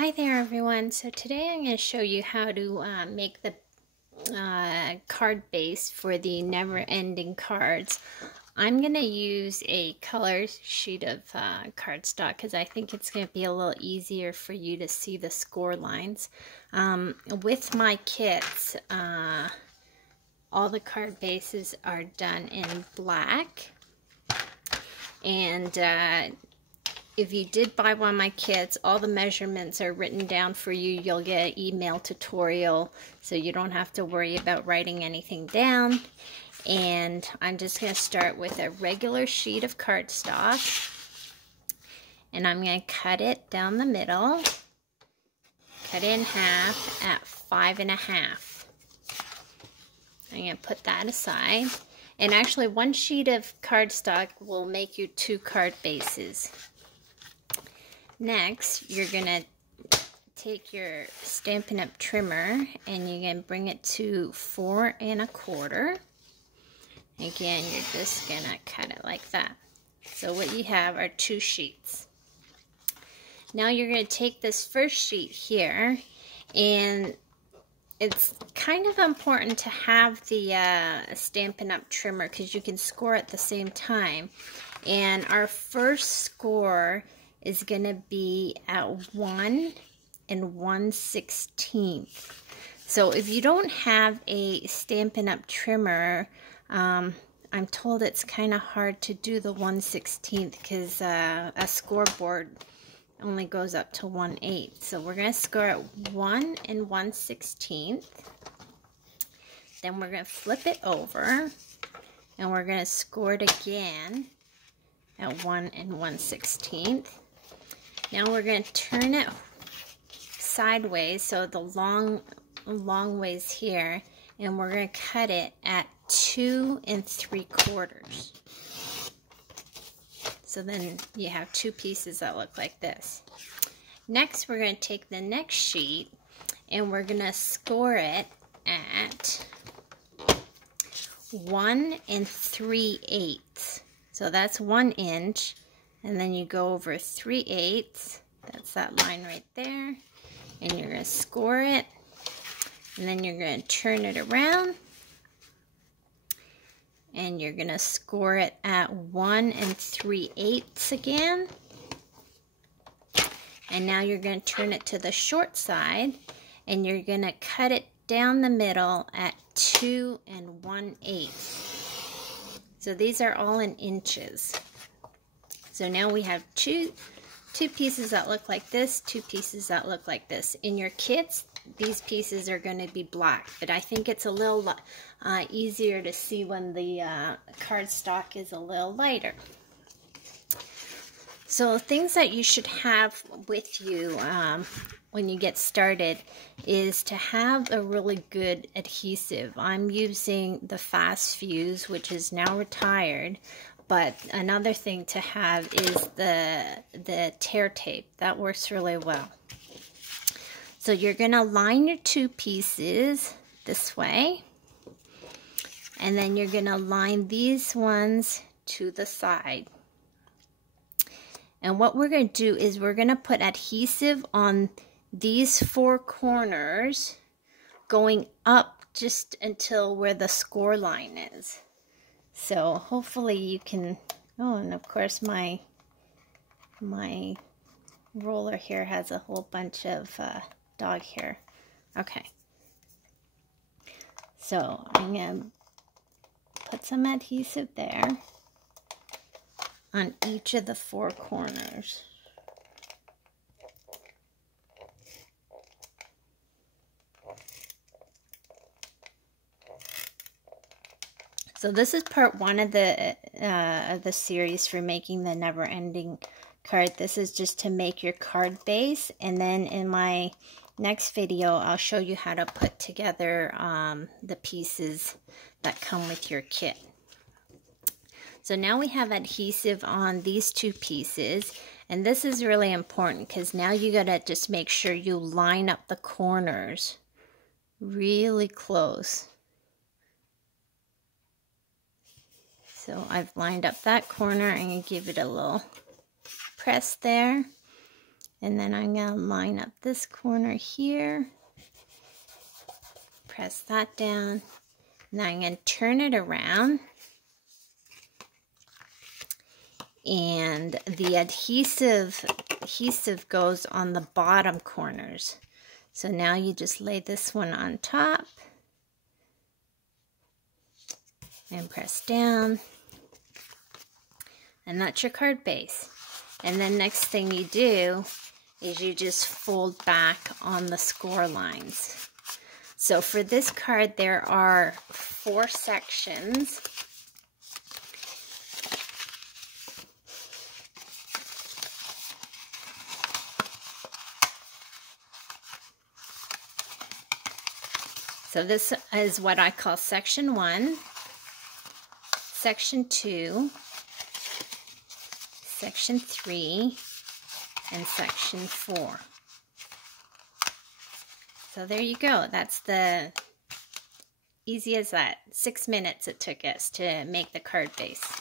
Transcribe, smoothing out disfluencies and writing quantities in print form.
Hi there everyone. So today I'm going to show you how to make the card base for the Neverending cards. I'm going to use a color sheet of cardstock because I think it's going to be a little easier for you to see the score lines. With my kits, all the card bases are done in black, and if you did buy one of my kits, all the measurements are written down for you. You'll get an email tutorial, so you don't have to worry about writing anything down. And I'm just going to start with a regular sheet of cardstock. And I'm going to cut it down the middle. Cut it in half at 5.5. I'm going to put that aside. And actually, one sheet of cardstock will make you 2 card bases. Next, you're going to take your Stampin' Up! Trimmer and you're going to bring it to 4 1/4. Again, you're just going to cut it like that. So what you have are 2 sheets. Now you're going to take this first sheet here, and it's kind of important to have the Stampin' Up! Trimmer because you can score at the same time. And our first score is going to be at 1 1/16. So if you don't have a Stampin' Up! Trimmer, I'm told it's kind of hard to do the 1/16 because a scoreboard only goes up to 1/8. So we're going to score at 1 1/16. Then we're going to flip it over and we're going to score it again at 1 1/16. Now we're going to turn it sideways, so the long ways here, and we're going to cut it at 2 3/4. So then you have 2 pieces that look like this. Next, we're going to take the next sheet and we're going to score it at 1 3/8. So that's 1 inch. And then you go over 3/8. That's that line right there. And you're going to score it. And then you're going to turn it around. And you're going to score it at 1 3/8 again. And now you're going to turn it to the short side. And you're going to cut it down the middle at 2 1/8. So these are all in inches. So now we have two pieces that look like this, 2 pieces that look like this. In your kits, these pieces are going to be black, but I think it's a little easier to see when the cardstock is a little lighter. So things that you should have with you when you get started is to have a really good adhesive. I'm using the Fast Fuse, which is now retired. But another thing to have is the tear tape. That works really well. So you're going to line your 2 pieces this way. And then you're going to line these ones to the side. And what we're going to do is we're going to put adhesive on these 4 corners going up just until where the score line is. So hopefully you can, oh, and of course my roller here has a whole bunch of dog hair. Okay. So I'm going to put some adhesive there on each of the 4 corners. So this is part 1 of the series for making the Neverending card. This is just to make your card base, and then in my next video I'll show you how to put together the pieces that come with your kit. So now we have adhesive on these 2 pieces, and this is really important because now you gotta just make sure you line up the corners really close. So I've lined up that corner. I'm going to give it a little press there. And then I'm going to line up this corner here. Press that down. Now I'm going to turn it around. And the adhesive goes on the bottom corners. So now you just lay this one on top. And press down. And that's your card base. And then next thing you do is you just fold back on the score lines. So for this card, there are 4 sections. So this is what I call section 1, section 2, section 3, and section 4. So there you go. That's the easy as that. 6 minutes it took us to make the card base.